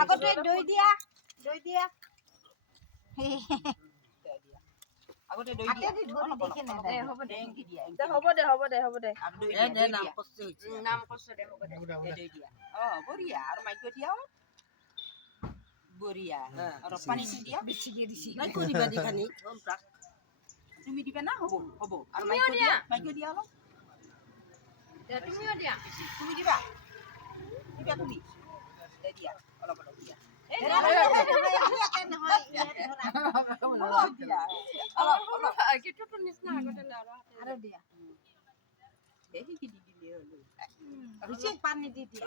আগতে দৈ দিয়া আগতে দৈ দিয়া হ'ব দে নাম কষ্ট দে হ'ব দে দৈ দিয়া বঢ়িয়া আৰু মাইকো দিয়া বঢ়িয়া আৰু পানীটো দিয়া বেছিকে দিছি নাই কৰিবা দি খানি তুমি দিবা না হ'ব আৰু মাইকো দিয়া অলপ তুমিও দিয়া তুমি দিবা তুমি দিয়া অলপ দিয়া পানী দি দিয়া